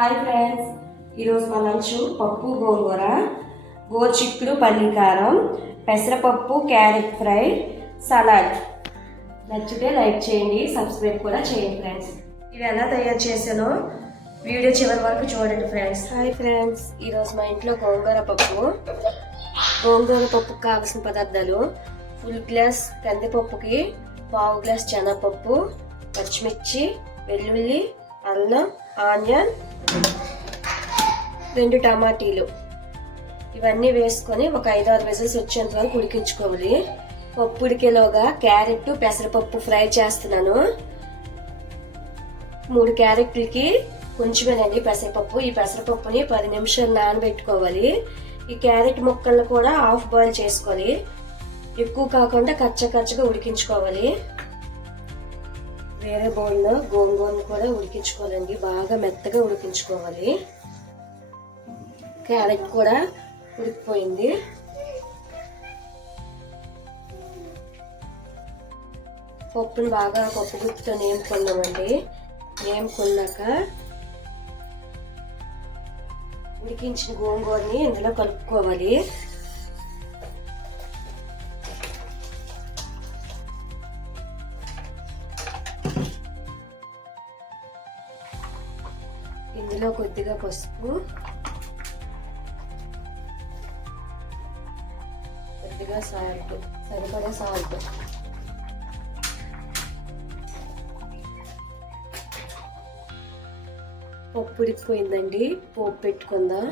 Hi friends, ఈరోజు మా lunch పప్పు గోంగూర, గోరుచిక్కుడు పల్లి కారం, పెసరపప్పు క్యారెట్ ఫ్రై, సలాడ్. నచ్చితే లైక్ చేయండి, సబ్స్క్రైబ్ కూడా చేయండి ఫ్రెండ్స్. ఇవి ఎలా తయారు చేశానో వీడియో చివరి వరకు చూడండి ఫ్రెండ్స్. హాయ్ ఫ్రెండ్స్, ఈరోజు మా ఇంట్లో గోంగూర పప్పుకు కావాల్సిన పదార్థాలు: ఫుల్ గ్లాస్ కందిపప్పుకి పావు గ్లాస్ శనగపప్పు, పచ్చిమిర్చి, వెల్లుల్లి, అల్లం, ఆనియన్, 2 టమాటీలు. ఇవన్నీ వేసుకొని ఒక 5-6 విజిల్స్ వచ్చేంత వరకు ఉడికించుకోవాలి. పప్పు ఉడికేలోగా క్యారెట్ పెసరపప్పు ఫ్రై చేస్తున్నాను. 3 క్యారెట్లకి కొంచెమేనండి పెసరపప్పు. ఈ పెసరపప్పుని 10 నిమిషాలు నానబెట్టుకోవాలి. ఈ క్యారెట్ ముక్కలను కూడా హాఫ్ బాయిల్ చేసుకోవాలి. ఎక్కువ కాకుండా కచ్చగా ఉడికించుకోవాలి. వేరే బౌల్లో గోంగూరను కూడా ఉడికించుకోవాలండి, బాగా మెత్తగా ఉడికించుకోవాలి. క్యారెట్ కూడా ఉడికిపోయింది. పప్పుని బాగా పప్పు గుత్తితో నేముకున్నామండి. నేముకున్నాక ఉడికించిన గోంగూరని ఇందులో కలుపుకోవాలి. ఇందులో కొద్దిగా పసుపు, కొద్దిగా సాల్ట్, సరిపడా సాల్ట్, పప్పు ఉడికిపోయిందండి. పోపు పెట్టుకుందాం.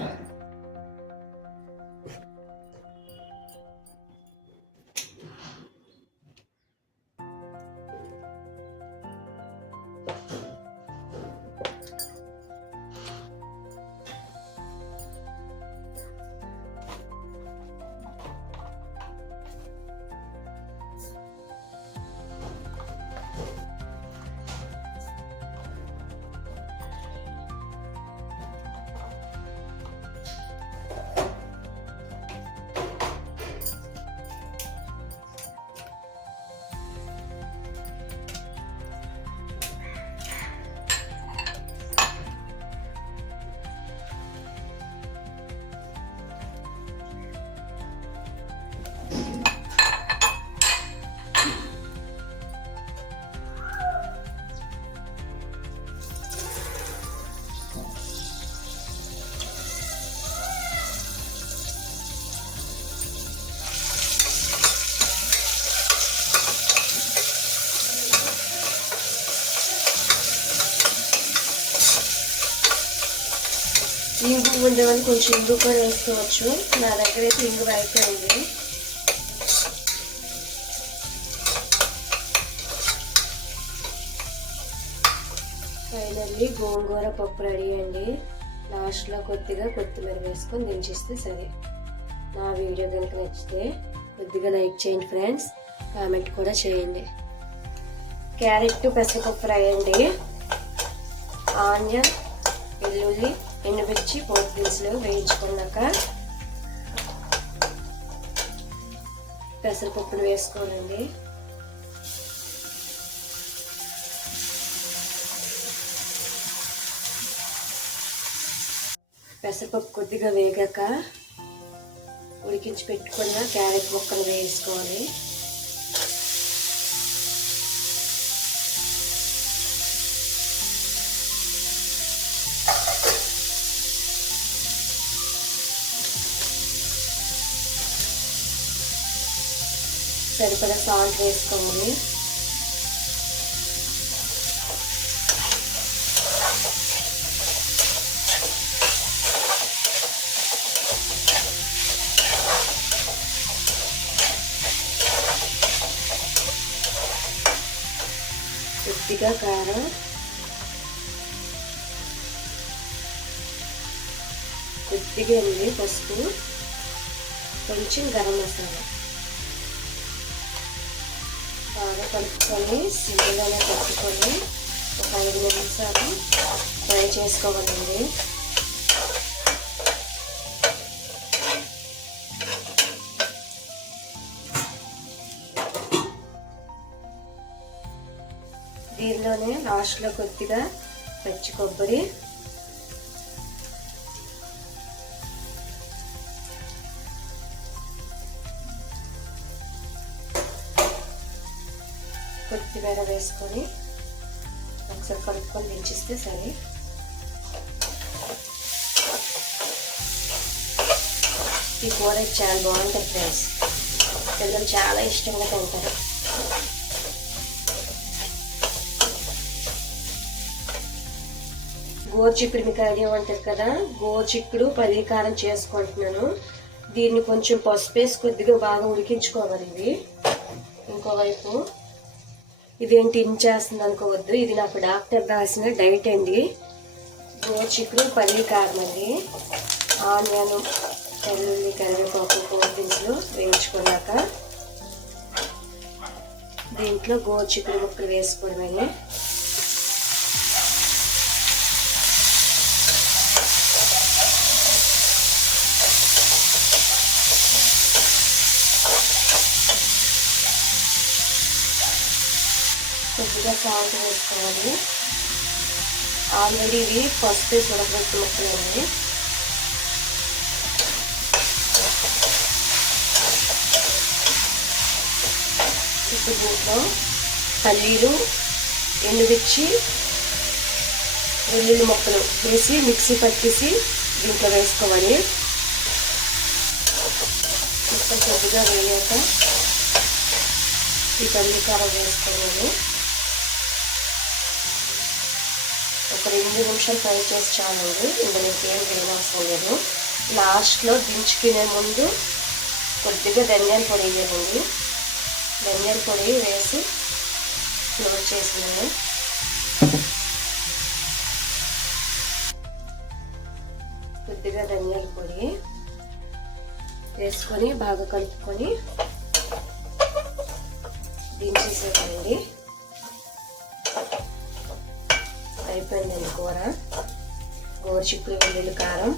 ఇంగు ఉండేవాళ్ళు కొంచెం ఇంగు కూడా వేసుకోవచ్చు. నా దగ్గర అయితే ఇంగు అయిపోయింది. ఫైనల్లీ గోంగూర పప్పు రెడీ అండి. లాస్ట్లో కొద్దిగా కొత్తిమీర వేసుకొని దించేస్తే సరే. నా వీడియో కనుక నచ్చితే కొద్దిగా లైక్ చేయండి ఫ్రెండ్స్, కామెంట్ కూడా చేయండి. క్యారెట్ పెసరపప్పు ఫ్రై అండి. ఆనియన్, వెల్లుల్లి, ఎండుమిర్చి, పోపు దినుసులు వేయించుకున్నాక పెసరపప్పును వేసుకోవాలండి. పెసరపప్పు కొద్దిగా వేగాక ఉడికించి పెట్టుకున్న క్యారెట్ ముక్కలు వేసుకోవాలి. సరిపడా సాల్ట్ వేసుకోవాలి. కొద్దిగా కారం, కొద్దిగా పసుపు, కొంచెం గరం మసాలా బాగా కలుపుకొని సిమ్లోనే పెట్టుకొని ఒక 5 నిమిషాలు ఫ్రై చేసుకోవాలండి. దీనిలోనే లాస్ట్లో కొద్దిగా పచ్చి కొబ్బరి, కొత్తిమీర వేసుకొని ఒకసారి కలుపుకొని దించిస్తే సరే. ఈ కూర చాలా బాగుంటుంది ఫ్రెండ్స్, పిల్లలు చాలా ఇష్టంగా తింటారు. గోరుచిక్కుడు మీకు ఐడియా ఉంటుంది కదా, గోరుచిక్కుడు పల్లికారం చేసుకుంటున్నాను. దీన్ని కొంచెం పసుపు వేసి కొద్దిగా బాగా ఉడికించుకోవాలి. ఇది ఇంకోవైపు ఇదేంటి చేస్తుంది అనుకోవద్దు, ఇది నాకు డాక్టర్ రాసిన డైట్ అండి. గోరుచిక్కుడు పల్లికారం అండి. ఆనియన్, వెల్లుల్లి, కరివేపాకు, పోపుదినుసులు వేయించుకున్నాక దీంట్లో గోరుచిక్కుడు ముక్కలు వేసుకోవడమే. కొద్దిగా సాల్ట్ వేసుకోవాలి. ఆల్రెడీ ఇవి పసుపు వేసి ఉడకబెట్టి ముక్కలండి. ఇప్పుడు దీంట్లో పల్లీలు, ఎండుమిర్చి, వెల్లుల్లి ముక్కలు వేసి మిక్సీ పట్టేసి దీంట్లో వేసుకోవాలి. మొత్తం కొద్దిగా వేయాక ఈ పల్లికారం వేసుకోవాలి. ఒక 2 నిమిషాలు ఫ్రై చేసి చాలండి, ఇందులో ఇంకేం వేయనవసరం లేదు. లాస్ట్లో దించుకునే ముందు కొద్దిగా ధనియాల పొడి వేయాలండి. ధనియాల పొడి వేసి క్లోజ్ చేసినాను. కొద్దిగా ధనియాల పొడి వేసుకొని బాగా కలుపుకొని దించేసేయండి. అయిపోయిందండి కూర. గోరుచిక్కుడు వెల్లుల్లి కారం.